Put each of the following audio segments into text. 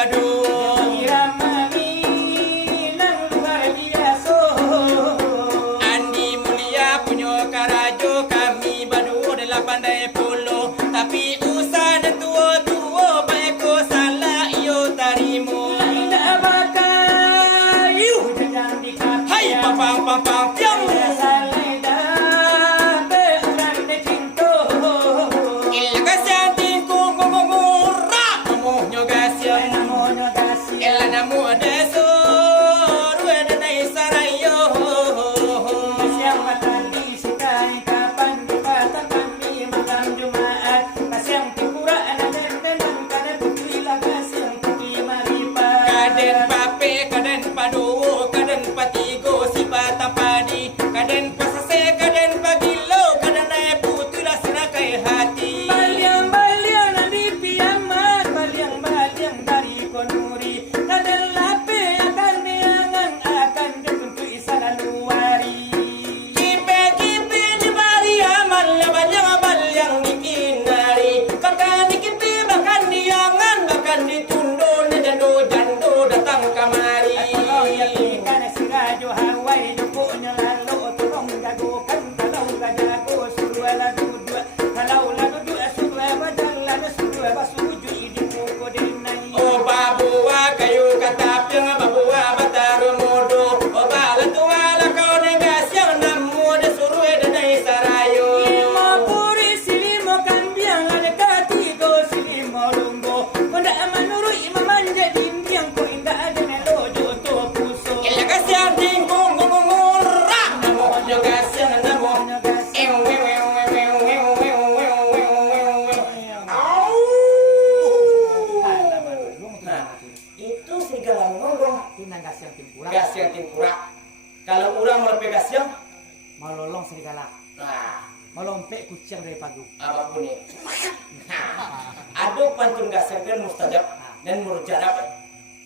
badu. Irama Minang luar biasa. Andi mulia punya karajo, kami badu adalah pandai polo. Tapi usah dan tua-tua baik ko salah iyo tarimu. Tidak bakal you jangan dikata. Hai papang papang piang. Salai dah beran de cinta. Illa kasantin ko murah. Namuhnya gasya. Namanya kasih. Illa namu deso. Rueda na isarayo. Siapa tadi sekali kapan dikata kami malam Jumat. Kasih tipura anak tenang kada tukilah kasih tuki maripa. Kaden pape, kaden paduo, kaden patigo, si batang padi. Kaden pasase, kaden pagilo, kaden ay putula sinakai hati. Baliang-baliang di piamat, baliang-baliang dari konuri. Kadang lape akan niangan akan dibentuk isana luari. Kipe-kipe di bari aman, balyang-balyang di kinari. Bahkan di kipe, bahkan di angan, bahkan di tundo, di jando-jando datang kamari. Oh ya kita si rajo Hawaii jupuknya lalu tolong jagokan kalau gak jago suruh lalu dua kalau lalu dua suruh badang lalu suruh basuju di muka denai. Oh babua kayu katap yang babua bataru modo. Oh bala tuala kau negas yang namu de suruh danai sarayo. Lima puri silimo kambiang ada katigo silimo lumbo. Benda manuru imam manja dimbiang ko indah ada nelojo to puso. Ila kasyang tingkong gumungura. Namu juga siang namu. Itu serigala ngomong. Tinang gasyang timpura. Gasyang timpura. Kalau orang mau lepih gasyang, Malolong serigala. nah Melompek kucing dari pagu. apapun ini. Ada pantun gasyang dan mustajab dan mujarab.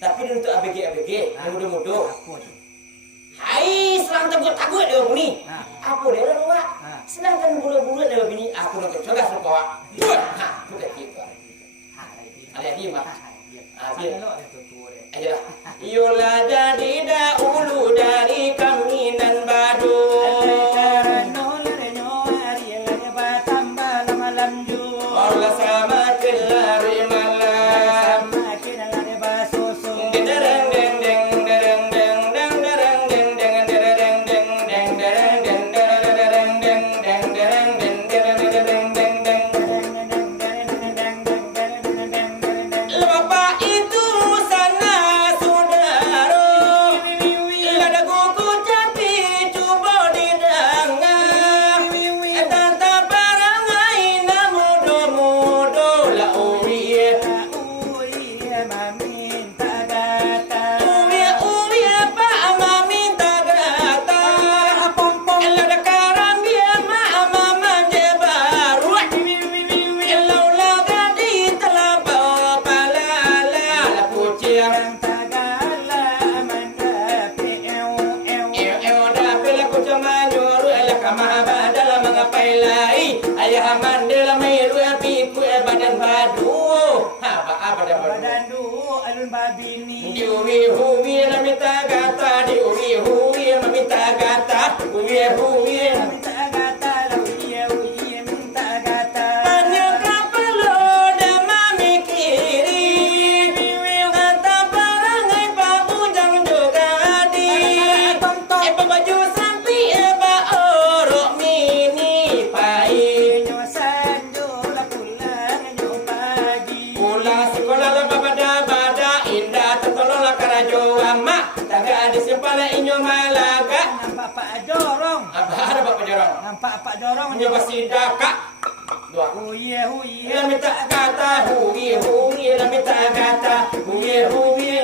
Tapi untuk ABG yang muda-muda. Apa tu? Hai, selang takut-takut dia bunyi. Ha. Apa dia lah luak? Ha. Sedangkan bulan-bulan dia bunyi, aku nak coba suka. Buat. Ha, bukan gitu. Ada di mana? Dia lo ada tu dia. Ayolah. Yola jadi dahulu dari kami dan badu. Allah sama kelari malam. Dereng deng deng dereng deng deng dereng deng deng dereng deng deng dereng deng dereng deng deng dereng deng dereng deng deng. Bapak itu sana saudara. Lada kuku jati coba didengar. Tanta parangai na mudo-mudo la uwiye. Uwiye pa maminta gata. Lada karambia ma manje baru. Elau laga di telapa palala la kucing. Dah kucing manyuru la kamaba dalam mengapailai. Ayah mandela meru api ku badan badu. Apa badan badu? Badan dulu alun babini. Diuwi-uwi na minta gata, diuwi-uwi na minta gata, uwi-uwi na Minta gata, uye minta gata. banyak kapalo da mamikiri. Kata parangai pabujang juga di. Eba baju sampi eba orok mini pai. Nyo sanjo la pulang nyo pagi. Pulang sekolah la babada-bada indah tetolola karajo ama. Taga disempala inyo malaga. Nampak Pak Jorong. Apa ada bapak jorong? Nampak Pak Jorong. Punya basida kak. Dua. Huye. Ia minta kata huwi ia minta kata huwi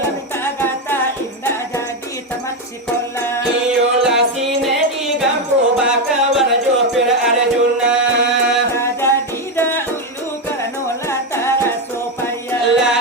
Minta gata indah jadi tamat sekolah. Iyola sine di gampo baka warajo pira arjuna Ada di dahulu karena latara supaya. La